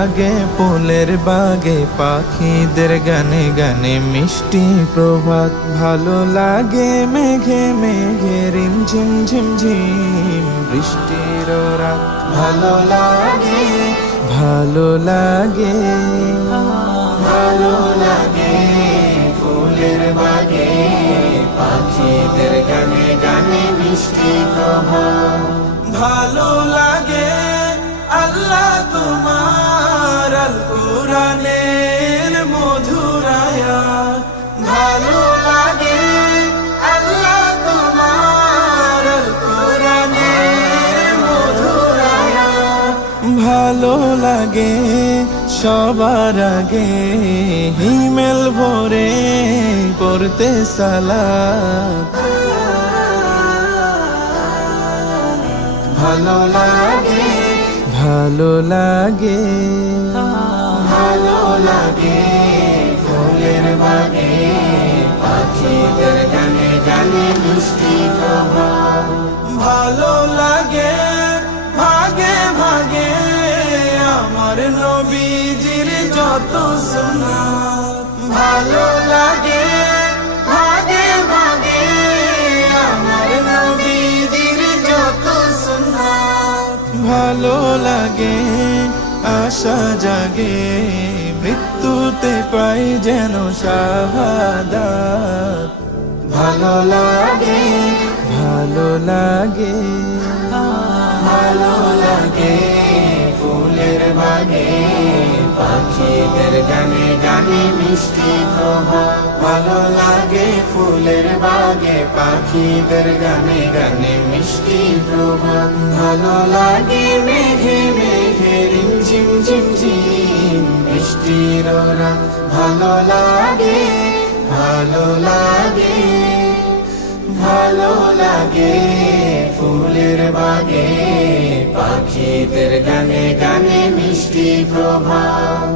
লাগে ফুলের বাগে, পাখিদের গানে গানে মিষ্টি প্রভাত। ভালো লাগে মেঘে মেঘে রিমঝিম ঝিমঝিম বৃষ্টির রাত। ভালো লাগে, ভালো লাগে, ভালো লাগে ফুলের বাগে, পাখিদের গানে গানে মিষ্টি প্রভাত। ভালো লাগে আল্লাহ তোমার আল কুরআনের মধুর আয়াত। ভালো লাগে আল্লাহ তোমার আল কুরআনের মধুর আয়াত। ভালো লাগে সবার আগে হিমেল ভরে পড়তে সালাত। ভালো লাগে, ভালো লাগে, ভালো লাগে ফুলের বাগে, পাখিদের গানে গানে মিষ্টি প্রভাত। ভালো লাগে ভাগে ভাগে আমার নবীজির যত সুন্নাত। ভালো লাগে ভাগে ভাগে আমার নবীজির যত সুন্নাত। ভালো লাগে আশা জাগে মৃত্যুতে পাই যেন শাহাদাত। ভালো লাগে, ভালো লাগে, ভালো লাগে ফুলের বাগে, পাখিদের গানে গানে মিষ্টি প্রভাত। ভালো লাগে ফুলের বাগে, পাখিদের গানে গানে মিষ্টি প্রভাত। ভালো লাগে মেঘে মেঘে রিমঝিম ঝিমঝিম বৃষ্টির রাত। ভালো লাগে, ভালো লাগে, ভালো লাগে ফুলের বাগে, পাখিদের গানে গানে মিষ্টি প্রভাত।